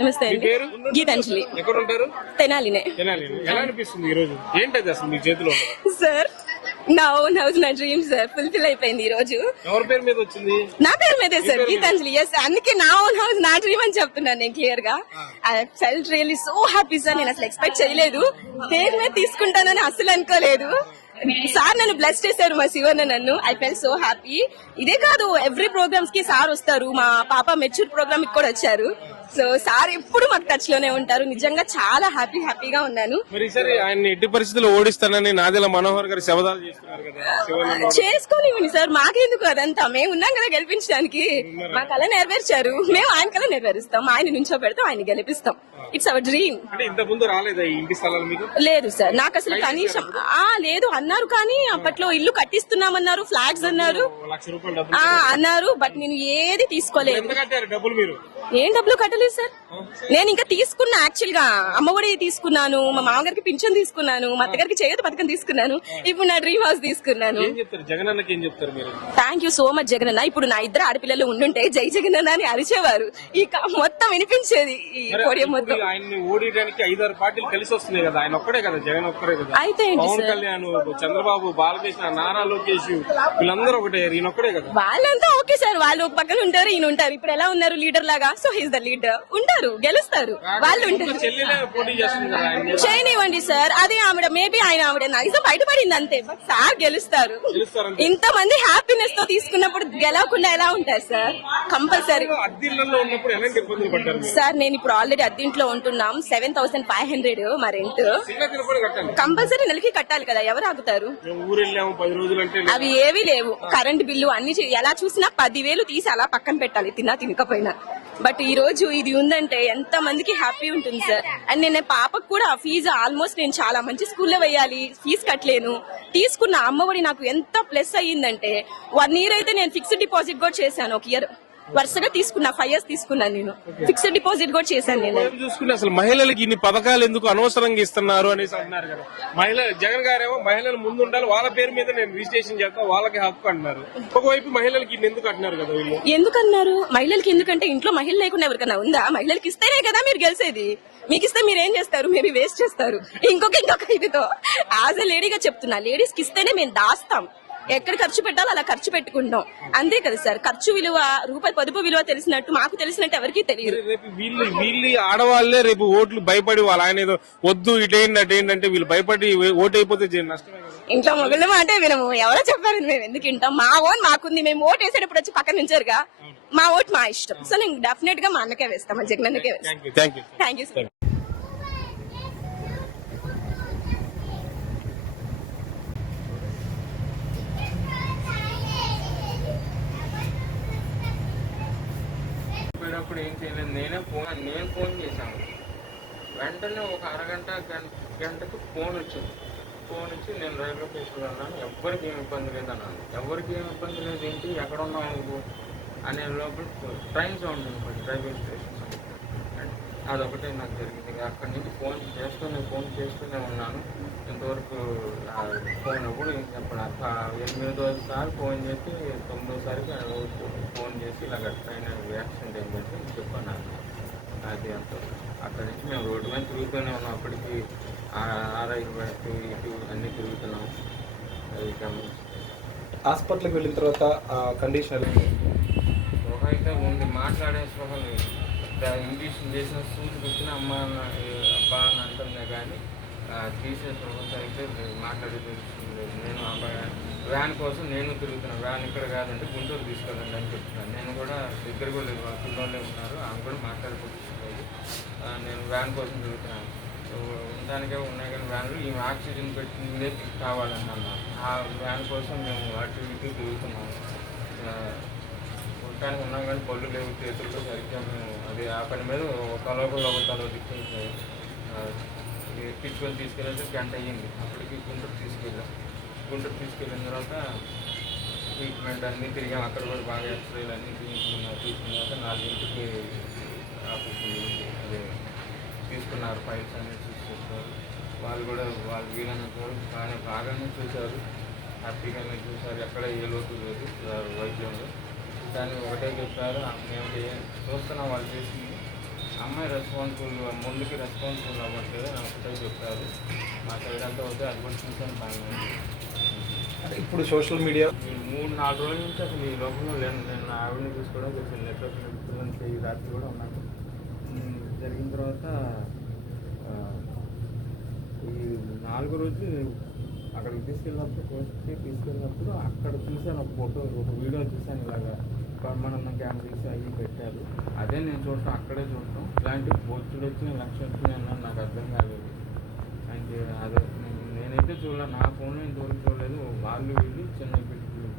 నమస్తే అండి. గీతాంజలి. ఎక్కడ ఉంటారు తెనాలినే. ఎలా అనిపిస్తుంది ఈ రోజు ఏంటది అసలు మీ చేతిలో? సార్ నా ఓన్ హౌస్ నా డ్రీమ్ సార్. ఫుల్ఫిల్ అయిపోయింది ఈ రోజు ఎవరి పేరు మీద వచ్చింది? నా పేరు మీదే సార్. గీతాంజలి. ఎస్ అందుకే నా ఓన్ హౌస్ నా డ్రీమ్ అని చెప్తున్నాను నేను క్లియర్గా I felt really so happy sir. నేను అసలు ఎక్స్పెక్ట్ చేయలేదు. పేరు మీద తీసుకుంటానని అసలు అనుకోలేదు. సార్ నన్ను బ్లెస్ చేశారు మా శివన్న నన్ను. ఐ ఫెల్ సో హ్యాపీ ఇదే కాదు ఎవ్రీ ప్రోగ్రామ్స్కి సార్ వస్తారు. మా పాప మెచ్యూర్ ప్రోగ్రామ్కి కూడా వచ్చారు. సో సార్ ఎప్పుడు మాకు టచ్లోనే ఉంటారు. నిజంగా చాలా హ్యాపీ హ్యాపీగా ఉన్నాను. మరి ఈసారి ఆయన ఎట్టి పరిస్థితుల్లో ఓడిస్తానని నాదెల మనోహర్ గారు శబదాలు చేస్తున్నారు కదా శివన్న చేసుకోనివ్వండి సార్ మాకెందుకు అదంతా? మేము ఉన్నాం కదా గెలిపించడానికి. మా కళ నెరవేర్చారు. మేము ఆయన కళ నెరవేరుస్తాం. ఆయన నుంచో పెడతాం ఆయన గెలిపిస్తాం. ఇట్స్ అవర్ డ్రీమ్ అంటే ఇంత ముందు రాలేదా ఈ ఇంటి స్థలాలు మీకు? లేదు సార్. నాకు అసలు కనీసం ఆ లేదు అన్నారు కానీ అప్పట్లో ఇల్లు కట్టిస్తున్నామన్నారు ఫ్లాట్స్ అన్నారు. అన్నారు బట్ నేను ఏది తీసుకోలేదు. ఏం డబ్బులు కట్టలేదు. సార్. నేను ఇంకా తీసుకున్నా యాక్చువల్గా. అమ్మఒడి తీసుకున్నాను మా మామగారికి పింఛన్ తీసుకున్నాను మా అత్తగారికి చేయూత పథకం తీసుకున్నాను ఇప్పుడు నా డ్రీమ్ హౌస్ తీసుకున్నాను. Jagan thank you so much Jagananna ఇప్పుడు నా ఇద్దరు ఆడపిల్లలు ఉండుంటే జై జగనన్న అని అరిచేవారు. ఇక మొత్తం వినిపించేది ఈ మరి పోడియం ఇప్పుడు మొత్తం ఆయన్ని ఓడియడానికి ఐదారు పార్టీలు కలిసి వస్తున్నాయి కదా. ఆయన ఒక్కడే కదా జగన్ ఒక్కడే కదా. అయితే ఏంటి పవన్ సార్? కళ్యాణ్ చంద్రబాబు బాలకృష్ణ నారా లోకేష్ వీళ్ళందరూ ఒకటే ఈయన ఒక్కడే కదా. వాళ్ళంతా ఓకే సార్. వాళ్ళు ఒక పక్కన ఉంటారు ఈయన ఉంటారు. ఇప్పుడు ఎలా ఉన్నారు లీడర్ లాగా? సో హీస్ ద లీడర్ ఉంటారు గెలుస్తారు. వాళ్ళు ఉంటారు చేయనివ్వండి సార్ అదే ఆవిడ మేబీ ఆయన ఆవిడ నైజం బయటపడింది అంతే. సార్ గెలుస్తారు. ఇంత మంది హ్యాపీనెస్తో తీసుకున్నప్పుడు గెలవకుండా ఎలా ఉంటారు సార్? కంపల్సరీ. మీరు? సార్ నేను ఇప్పుడు ఆల్రెడీ అద్దీంట్లో ఉంటున్నాం. సెవెన్ థౌసండ్ ఫైవ్ హండ్రెడ్ మా రెంట్ చిన్న తిరుపతి కట్టాలి కంపల్సరీ నెలకి కట్టాలి కదా ఎవరు ఆగుతారు? అవి ఏవి లేవు. కరెంట్ బిల్లు అన్ని ఎలా చూసినా పదివేలు తీసి అలా పక్కన పెట్టాలి తిన్నా తినకపోయినా. బట్ ఈ రోజు ఇది ఉందంటే ఎంత మందికి హ్యాపీ ఉంటుంది సార్. అండ్ నేను పాపకు కూడా ఫీజు ఆల్మోస్ట్ నేను చాలా మంచి స్కూల్లో వేయాలి ఫీజు కట్టలేను. తీసుకున్న అమ్మఒడి నాకు ఎంత ప్లస్ అయ్యిందంటే వన్ ఇయర్ అయితే నేను ఫిక్స్డ్ డిపాజిట్ కూడా చేశాను ఒక ఇయర్. వరుసగా తీసుకున్నా ఫైవ్ ఇయర్స్ తీసుకున్నాను నేను. ఫిక్స్డ్ డిపాజిట్ కూడా చేశాను నేను. చూసుకుంటే అసలు మహిళలకి ఇన్ని పథకాలు ఎందుకు అనవసరంగా ఇస్తున్నారు అనేసి అంటున్నారు కదా. మహిళ జగన్ గారేమో మహిళలు ముందు ఉండాలి వాళ్ళ పేరు మీద నేను రిజిస్ట్రేషన్ చేస్తా వాళ్ళకి హక్కు అంటున్నారు. ఒకవైపు మహిళలకి ఇన్ని ఎందుకు అంటున్నారు కదా వీళ్ళు? ఎందుకన్నారు? మహిళలకి ఎందుకంటే ఇంట్లో మహిళ లేకుండా ఎవరికైనా ఉందా? మహిళలకి ఇస్తేనే కదా మీరు గెలిచేది. మీకు ఇస్తే మీరు ఏం చేస్తారు? మేబీ వేస్ట్ చేస్తారు. ఇంకొక ఇంకొక ఇదితో. యాజ్ ఎ లేడీగా చెప్తున్నా లేడీస్కి ఇస్తేనే మేము దాస్తాం. ఎక్కడ ఖర్చు పెట్టాలో అలా ఖర్చు పెట్టుకుంటాం. అంతే కదా సార్. ఖర్చు విలువ రూపాయి పొదుపు విలువ తెలిసినట్టు మాకు తెలిసినట్టు ఎవరికీ తెలియదు. రేపు వీళ్ళు వీళ్ళు ఆడవాళ్ళే రేపు ఓట్లు భయపడి వాళ్ళు. ఆయన ఏదో వద్దు ఇటేంటి అటేంటి అంటే వీళ్ళు భయపడి ఓటు అయిపోతే నష్టమే ఇంట్లో మొగుళ్ళ మాట వినము. ఎవరో చెప్పారు మేము ఎందుకు వింటాం? మా ఓన్ మాకుంది. మేము ఓటు వేసేటప్పుడు వచ్చి పక్కన నుంచారుగా. మా ఓటు మా ఇష్టం. సో నేను డెఫినెట్గా మా అన్నకే వేస్తాం. మా వేస్తాం. You thank you thank you sir పోయినప్పుడు ఏం చేయలేదు. నేనే ఫోన్ నేను ఫోన్ చేశాను. వెంటనే ఒక అరగంట గంట గంటకు ఫోన్ వచ్చింది. ఫోన్ వచ్చి నేను రైల్వే స్టేషన్లో ఉన్నాను ఎవరికి ఏమి ఇబ్బంది లేదన్నాను ఎవరికి ఏం ఇబ్బంది లేదు ఏంటి? ఎక్కడ ఉన్నావు అనే లోపల ట్రైన్ సౌండ్ అనమాట రైల్వే స్టేషన్ అదొకటే నాకు జరిగింది. అక్కడి నుంచి ఫోన్ చేస్తూనే ఫోన్ చేస్తూనే ఉన్నాను. ఇంతవరకు ఫోన్ అప్పుడు అక్క ఎనిమిదో సారి ఫోన్ చేసి తొమ్మిదోసారికి ఫోన్ చేసి ఇలాగ ట్రైన్ యాక్సిడెంట్ అయిందని చెప్పాను అది అంత. అక్కడి నుంచి మేము రోడ్డు మీద తిరుగుతూనే ఉన్నాం. అప్పటికి ఆర్ఐ ఇటు ఇటు అన్నీ తిరుగుతున్నాం. అది హాస్పిటల్కి వెళ్ళిన తర్వాత కండిషన్? స్పృహ అయితే ఉంది. మాట్లాడే స్పృహ లేదు. ఇంజక్షన్ చేసిన సూది పెట్టిన అమ్మ అన్న- అబ్బా అని అంటున్నా కానీ తీసే స్పృహ అయితే మాట్లాడే తెలుస్తుంది లేదు. నేను ఆ వ్యాన్ కోసం నేను తిరుగుతున్నాను వ్యాన్ ఇక్కడ కాదంటే గుంటూరు తీసుకెళ్ళండి అని చెప్తున్నాను నేను కూడా దగ్గర కూడా లేదు. పిల్లలే ఉన్నారు. ఆమె కూడా మాట్లాడుకుంటున్నారు నేను వ్యాన్ కోసం తిరుగుతున్నాను. ఉండడానికే ఉన్నాయి కానీ వ్యాన్లు ఈ ఆక్సిజన్ పెట్టిందే కావాలని ఆ వ్యాన్ కోసం మేము అటు ఇటు తిరుగుతున్నాము. ఆ, ఉన్నాం కానీ పళ్ళు లేవు చేతులతో సరిగ్గా మేము అది ఆ పని మీద ఒక తలోపల ఒక తల దిక్కు ఎక్కించుకొని తీసుకెళ్ళేసి గంట అయ్యింది. అప్పటికి గుంటూరు తీసుకెళ్ళాం. గుంటూరు తీసుకెళ్ళిన తర్వాత ట్రీట్మెంట్ అన్నీ తిరిగాం. అక్కడ కూడా బాగా ఎక్స్రేలు అన్నీ తీసుకున్నాం తీసుకున్న తర్వాత నాలుగింటికి ఆఫీస్ అదే తీసుకున్నారు. ఫైల్స్ అన్నీ తీసుకొచ్చారు వాళ్ళు కూడా వాళ్ళు వీలైనంత వరకు బాగానే బాగానే చూశారు. హ్యాపీగానే చూశారు. ఎక్కడ ఏ లోటు లేదు. వైద్యంలో. దాన్ని ఒకటే చెప్పారు. మేము చూస్తున్నాం వాళ్ళు చేసింది. అమ్మాయి రెస్పాన్సిబుల్ ముందుకి రెస్పాన్సిబుల్ అవ్వట్లేదు అని ఒకటే చెప్పారు. మా సైడ్ అంతా వద్దు ఉంది. అంటే ఇప్పుడు సోషల్ మీడియా మూడు నాలుగు రోజుల నుంచి అసలు ఈ లోపల లేను. నేను నా ఆవిడని చూసుకోవడం కొంచెం నెట్వర్క్ పిల్లలకి ఈ రాత్రి కూడా ఉన్నాను. జరిగిన తర్వాత ఈ నాలుగో రోజు అక్కడికి తీసుకెళ్ళినప్పుడు కోర్టుకి తీసుకెళ్ళినప్పుడు అక్కడ చూసాను ఒక ఫోటో ఒక వీడియో చూసాను ఇలాగా. పరమానందం క్యాంప్ అవి పెట్టారు. అదే నేను చూడటం అక్కడే చూడటం. ఇలాంటి బొచ్చులు వచ్చినాయి లక్ష వచ్చినాయి అన్న నాకు అర్థం కాలేదు. అంటే అదే నేనైతే చూడలేదు నా ఫోన్లో ఇంతవరకు చూడలేదు. వాళ్ళు వీళ్ళు చిన్న పెట్టి